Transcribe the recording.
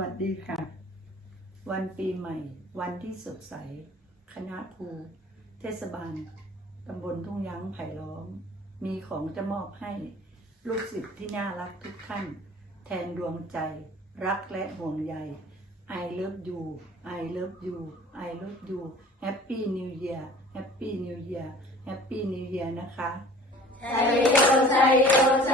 วัสดีค่ะ วันปีใหม่ วันที่สดใส คณะครูเทศบาลตำบลทุ่งยั้งไผ่ล้อม มีของจะมอบให้ลูกศิษย์ที่น่ารักทุกท่าน แทนดวงใจ รักและห่วงใย I love you I love you I love you Happy New Year Happy New Year Happy New Year นะคะใจยโยใจยโยย่วนใจ